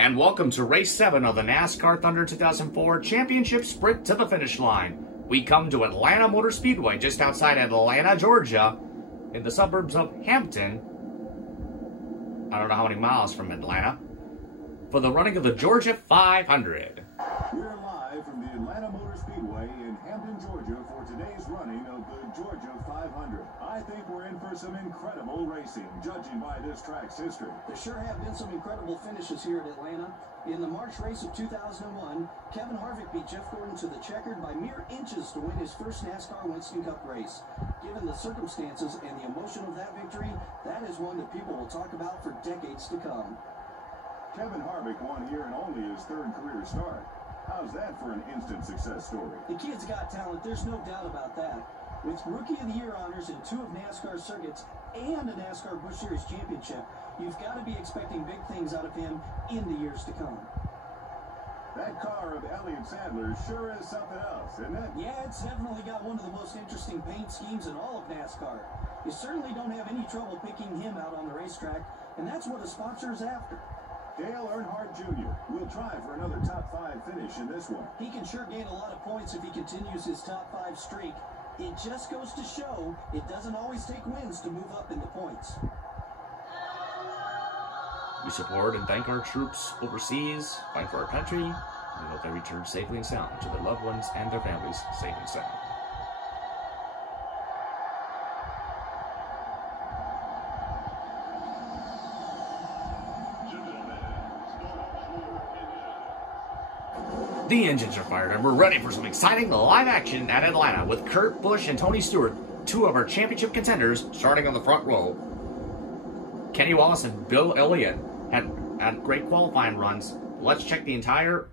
And welcome to Race 7 of the Nascar Thunder 2004 Championship Sprint to the Finish Line. We come to Atlanta Motor Speedway, just outside Atlanta, Georgia, in the suburbs of Hampton. I don't know how many miles from Atlanta, for the running of the Georgia 500. We're live from the Atlanta Motor Speedway in Hampton, Georgia for today's running of the Georgia 500. I think we're in for some incredible racing, judging by this track's history. There sure have been some incredible finishes here at Atlanta. In the March race of 2001, Kevin Harvick beat Jeff Gordon to the checkered by mere inches to win his first NASCAR Winston Cup race. Given the circumstances and the emotion of that victory, that is one that people will talk about for decades to come. Kevin Harvick won here in only his third career start. How's that for an instant success story? The kid's got talent, there's no doubt about that. With Rookie of the Year honors in 2 of NASCAR's circuits and a NASCAR Busch Series championship, you've got to be expecting big things out of him in the years to come. That car of Elliott Sadler sure is something else, isn't it? Yeah, it's definitely got one of the most interesting paint schemes in all of NASCAR. You certainly don't have any trouble picking him out on the racetrack, and that's what a sponsor is after. Dale Earnhardt Jr. will try for another top 5 finish in this one. He can sure gain a lot of points if he continues his top 5 streak. It just goes to show it doesn't always take wins to move up in the points. We support and thank our troops overseas, fight for our country. We hope they return safely and sound to their loved ones and their families safe and sound. The engines are fired and we're ready for some exciting live action at Atlanta with Kurt Busch and Tony Stewart, 2 of our championship contenders, starting on the front row. Kenny Wallace and Bill Elliott had great qualifying runs. Let's check the entire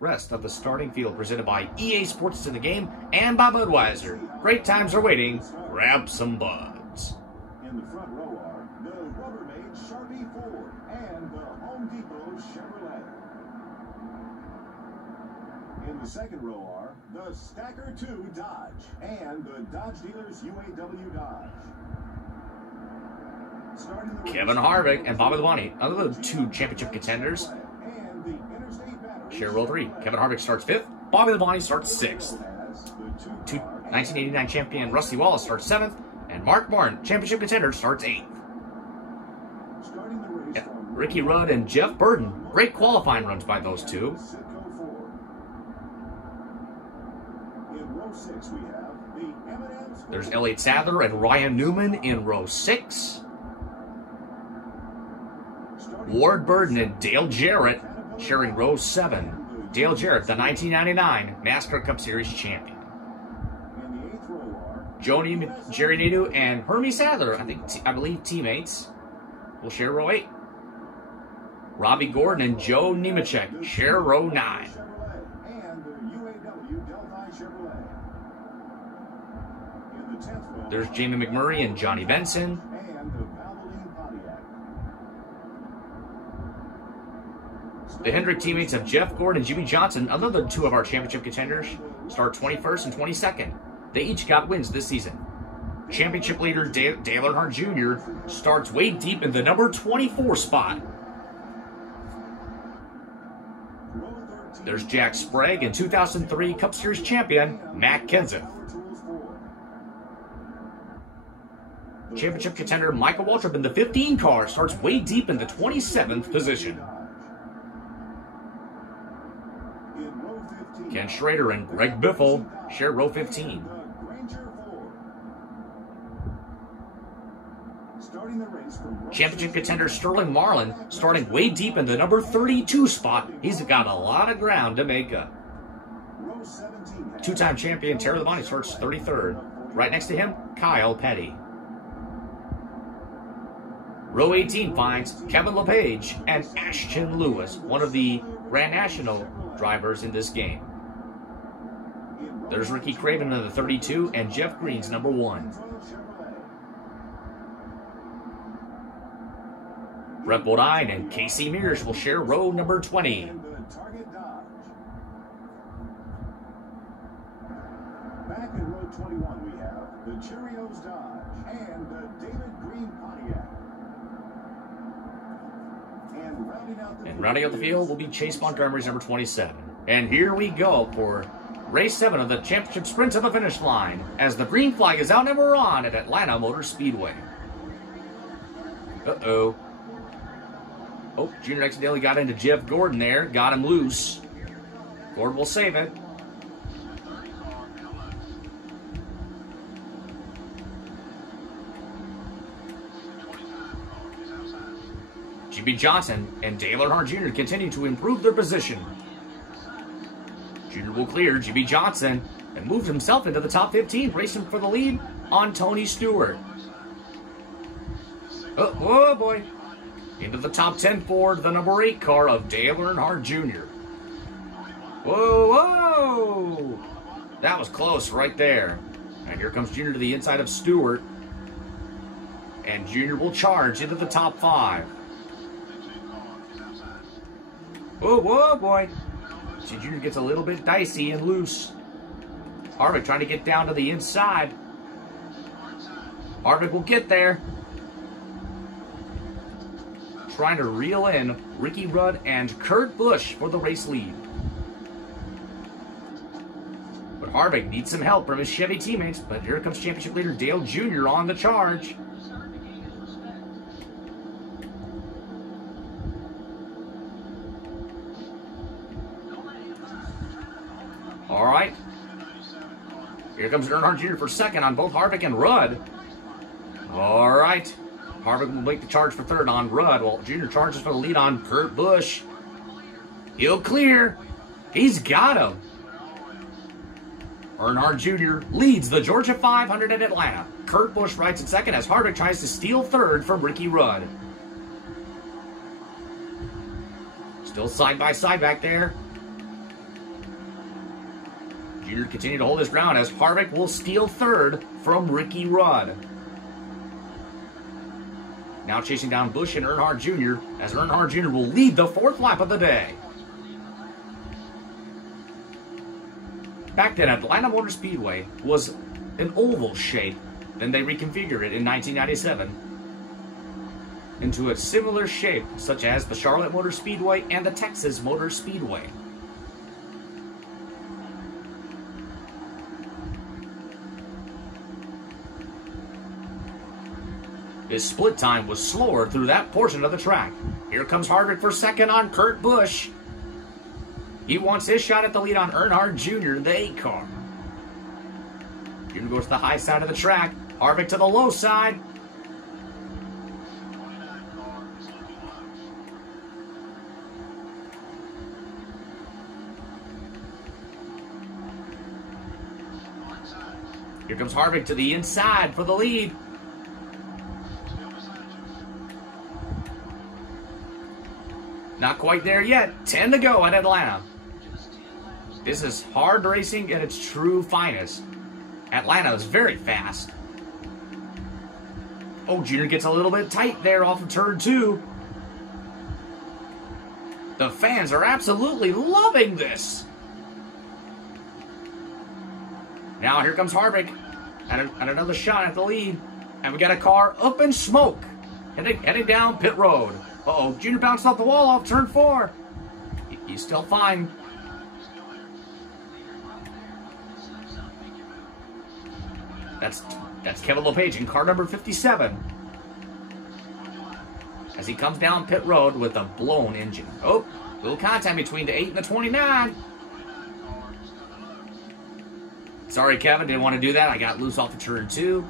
rest of the starting field presented by EA Sports to the Game and by Budweiser. Great times are waiting. Grab some buds. In the front row are the Rubbermaid Sharpie Ford and the Home Depot Chevrolet. In the second row are the Stacker 2 Dodge and the Dodge Dealers UAW Dodge. Kevin Harvick and Bobby Labonte, another 2 championship contenders, share row 3. Kevin Harvick starts 5th. Bobby Labonte starts 6th. 1989 champion Rusty Wallace starts 7th. And Mark Martin, championship contender, starts 8th. Ricky Rudd and Jeff Burton, great qualifying runs by those 2. There's Elliott Sadler and Ryan Newman in row 6. Ward Burden and Dale Jarrett sharing row 7. Dale Jarrett, the 1999 NASCAR Cup Series champion. Jerry Nadeau and Hermie Sadler, I believe teammates, will share row 8. Robbie Gordon and Joe Nemechek share row 9. There's Jamie McMurray and Johnny Benson. The Hendrick teammates of Jeff Gordon and Jimmy Johnson, another 2 of our championship contenders, start 21st and 22nd. They each got wins this season. Championship leader Dale Earnhardt Jr. starts way deep in the number 24 spot. There's Jack Sprague and 2003 Cup Series champion Matt Kenseth. Championship contender Michael Waltrip in the 15 car starts way deep in the 27th position. Ken Schrader and Greg Biffle share row 15. Championship contender Sterling Marlin starting way deep in the number 32 spot. He's got a lot of ground to make up. 2-time champion Terry Labonte starts 33rd. Right next to him, Kyle Petty. Row 18 finds Kevin LePage and Ashton Lewis, one of the Grand National drivers in this game. There's Ricky Craven in the 32 and Jeff Green's number 1. Brett Bodine and Casey Mears will share row number 20. Back in row 21 we have the Cheerios Dodge and the David Green Pontiac. And rounding out the field will be Chase Montgomery's number 27. And here we go for Race 7 of the championship sprint to the finish line as the green flag is out and we're on at Atlanta Motor Speedway. Uh-oh. Oh, Junior accidentally got into Jeff Gordon there. Got him loose. Gordon will save it. GB Johnson and Dale Earnhardt Jr. continue to improve their position. Jr. will clear GB Johnson and moves himself into the top 15, racing for the lead on Tony Stewart. Oh boy. Into the top 10 for the number 8 car of Dale Earnhardt Jr. Whoa! That was close right there. And here comes Jr. to the inside of Stewart. And Jr. will charge into the top 5. Whoa, boy. See, Jr. gets a little bit dicey and loose. Harvick trying to get down to the inside. Harvick will get there. Trying to reel in Ricky Rudd and Kurt Busch for the race lead. But Harvick needs some help from his Chevy teammates, but here comes championship leader Dale Jr. on the charge. All right. Here comes Earnhardt Jr. for second on both Harvick and Rudd. All right. Harvick will make the charge for third on Rudd, while Jr. charges for the lead on Kurt Busch. He'll clear. He's got him. Earnhardt Jr. leads the Georgia 500 at Atlanta. Kurt Busch rides in second as Harvick tries to steal third from Ricky Rudd. Still side by side back there. Jr. continue to hold his ground as Harvick will steal third from Ricky Rudd. Now chasing down Busch and Earnhardt Jr. as Earnhardt Jr. will lead the 4th lap of the day. Back then, Atlanta Motor Speedway was an oval shape. Then they reconfigured it in 1997 into a similar shape, such as the Charlotte Motor Speedway and the Texas Motor Speedway. His split time was slower through that portion of the track. Here comes Harvick for second on Kurt Busch. He wants his shot at the lead on Earnhardt Jr., the 8 car. Jr. goes to the high side of the track. Harvick to the low side. Here comes Harvick to the inside for the lead. Not quite there yet. 10 to go at Atlanta. This is hard racing at its true finest. Atlanta is very fast. Oh, Jr. gets a little bit tight there off of turn 2. The fans are absolutely loving this. Now here comes Harvick and another shot at the lead. And we got a car up in smoke. Heading down pit road. Uh-oh, Jr. bounced off the wall off turn 4. He's still fine. That's Kevin LePage in car number 57. As he comes down pit road with a blown engine. Oh, little contact between the 8 and the 29. Sorry, Kevin, didn't want to do that. I got loose off of turn 2.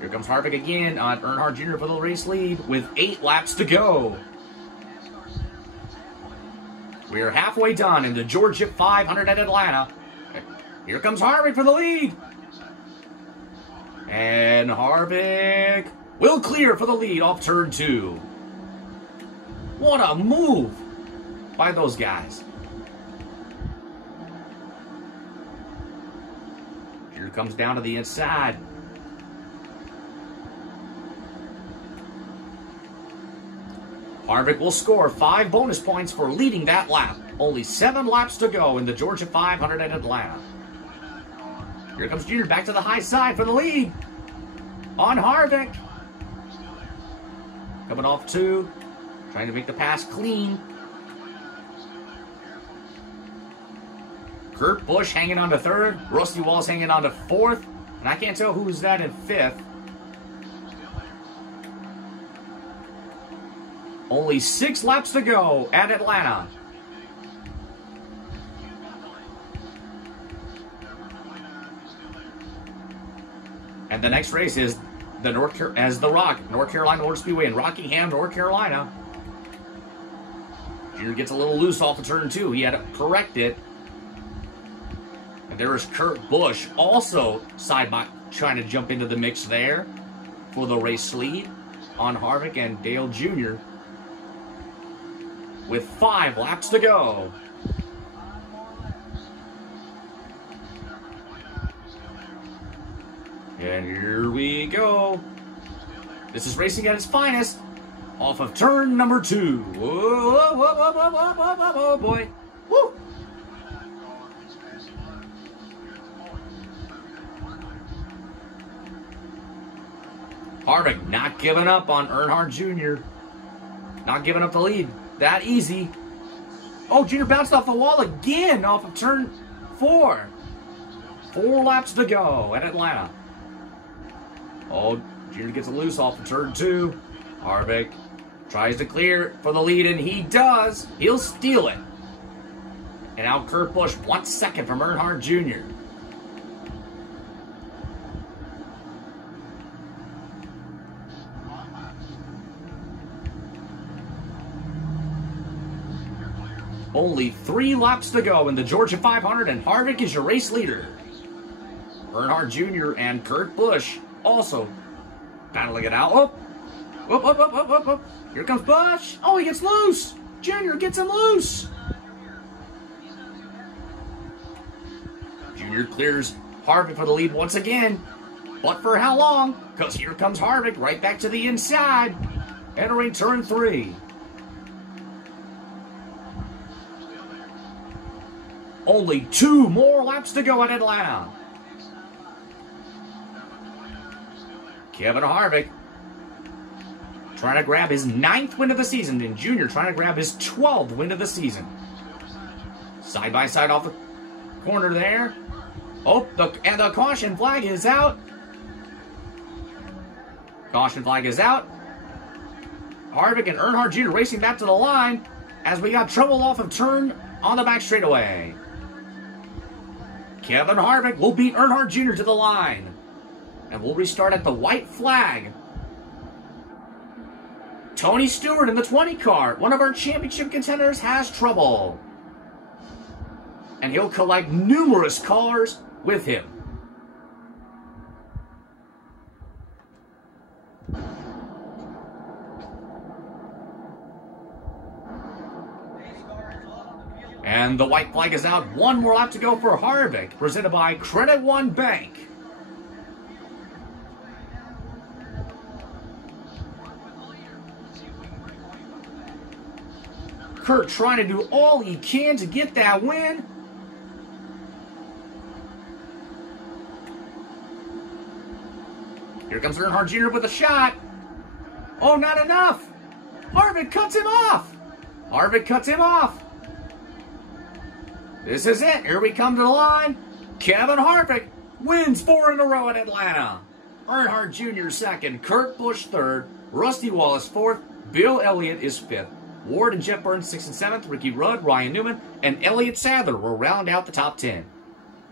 Here comes Harvick again on Earnhardt Jr. for the race lead with 8 laps to go. We are halfway done in the Georgia 500 at Atlanta. Here comes Harvick for the lead. And Harvick will clear for the lead off turn 2. What a move by those guys. Here comes down to the inside. Harvick will score 5 bonus points for leading that lap. Only 7 laps to go in the Georgia 500 at Atlanta. Here comes Jr. back to the high side for the lead. on Harvick. Coming off 2. Trying to make the pass clean. Kurt Busch hanging on to 3rd. Rusty Wallace hanging on to 4th. And I can't tell who's that in 5th. Only 6 laps to go at Atlanta. And the next race is the North Carolina Motor Speedway in Rockingham, North Carolina. Junior gets a little loose off of turn 2. He had to correct it. And there is Kurt Busch also trying to jump into the mix there for the race lead on Harvick and Dale Jr. with 5 laps to go. And here we go. This is racing at its finest. Off of turn number 2. Whoa, whoa, whoa, whoa, whoa, whoa, whoa, whoa, whoa, boy. Woo! Harvick not giving up on Earnhardt Jr. Not giving up the lead that easy. Oh, Jr. bounced off the wall again off of turn 4. 4 laps to go at Atlanta. Oh, Jr. gets loose off of turn 2. Harvick tries to clear for the lead, and he does. He'll steal it. And now Kurt Busch 1 second from Earnhardt Jr. Only 3 laps to go in the Georgia 500, and Harvick is your race leader. Earnhardt Jr. and Kurt Busch also battling it out. Oh, whoop, whoop, whoop, whoop, whoop, whoop. Here comes Busch. Oh, he gets loose. Jr. gets him loose. Jr. clears Harvick for the lead once again. But for how long? Because here comes Harvick right back to the inside. Entering turn 3. Only 2 more laps to go at Atlanta. Kevin Harvick trying to grab his 9th win of the season, and Junior trying to grab his 12th win of the season. Side by side off the corner there. Oh, and the caution flag is out. Caution flag is out. Harvick and Earnhardt Jr. racing back to the line as we got trouble off of turn on the back straightaway. Kevin Harvick will beat Earnhardt Jr. to the line. And we'll restart at the white flag. Tony Stewart in the 20 car, one of our championship contenders, has trouble. And he'll collect numerous cars with him. And the white flag is out. 1 more lap to go for Harvick, presented by Credit One Bank. Kurt trying to do all he can to get that win. Here comes Earnhardt Jr. with a shot. Oh, not enough. Harvick cuts him off. Harvick cuts him off. This is it. Here we come to the line. Kevin Harvick wins 4 in a row at Atlanta. Earnhardt Jr. 2nd. Kurt Busch 3rd. Rusty Wallace 4th. Bill Elliott is 5th. Ward and Jeff Burns 6th and 7th. Ricky Rudd, Ryan Newman, and Elliott Sadler will round out the top 10.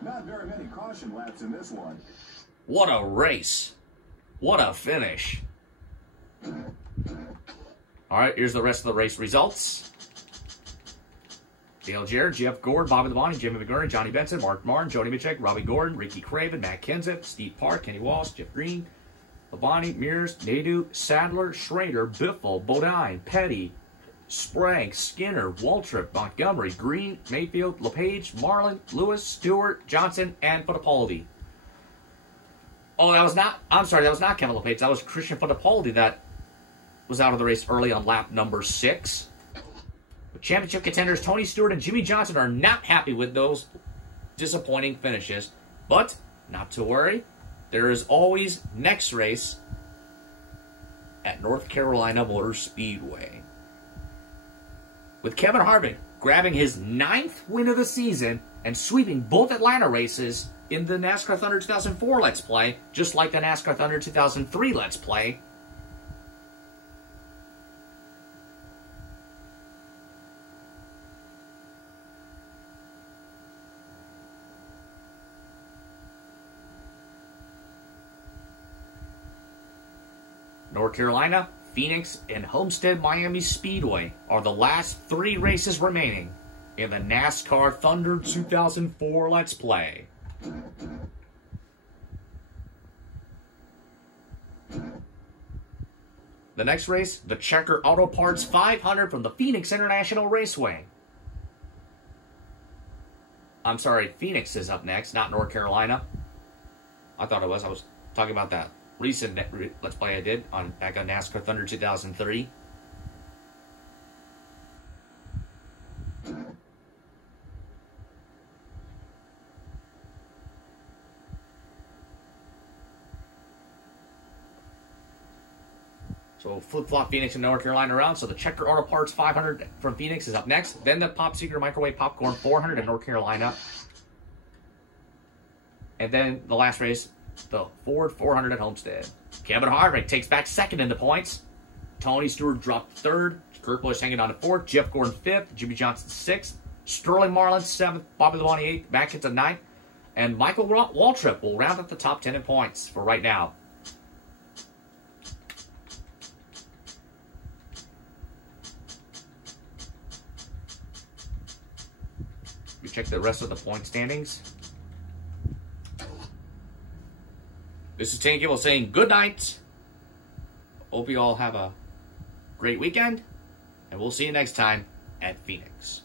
Not very many caution laps in this one. What a race. What a finish. All right, here's the rest of the race results. Dale Jarrett, Jeff Gord, Bobby Labonte, Jimmy McGurran, Johnny Benson, Mark Martin, Jody Michek, Robbie Gordon, Ricky Craven, Matt Kenseth, Steve Park, Kenny Walsh, Jeff Green, Labonte, Mears, Nadu, Sadler, Schrader, Biffle, Bodine, Petty, Sprague, Skinner, Waltrip, Montgomery, Green, Mayfield, LePage, Marlin, Lewis, Stewart, Johnson, and Fittipaldi. Oh, that was not Kevin LePage. That was Christian Fittipaldi that was out of the race early on lap number 6. The championship contenders Tony Stewart and Jimmy Johnson are not happy with those disappointing finishes, but not to worry. there is always next race at North Carolina Motor Speedway. With Kevin Harvick grabbing his 9th win of the season and sweeping both Atlanta races in the NASCAR Thunder 2004 Let's Play, just like the NASCAR Thunder 2003 Let's Play. North Carolina, Phoenix, and Homestead Miami Speedway are the last 3 races remaining in the NASCAR Thunder 2004 Let's Play. The next race, the Checker Auto Parts 500 from the Phoenix International Raceway. I'm sorry, Phoenix is up next, not North Carolina. I thought it was. I was talking about that recent Let's Play I did back on NASCAR Thunder 2003. So flip-flop Phoenix and North Carolina around. So the Checker Auto Parts 500 from Phoenix is up next. Then the Pop Secret Microwave Popcorn 400 in North Carolina. And then the last race, the Ford 400 at Homestead. Kevin Harvick takes back 2nd in the points. Tony Stewart dropped 3rd. Kurt Busch hanging on to 4th. Jeff Gordon 5th. Jimmy Johnson 6th. Sterling Marlin 7th. Bobby Labonte 8th. Back into 9th. And Michael Waltrip will round up the top 10 in points for right now. We check the rest of the point standings. This is Tank Gable saying good night. Hope you all have a great weekend. And we'll see you next time at Phoenix.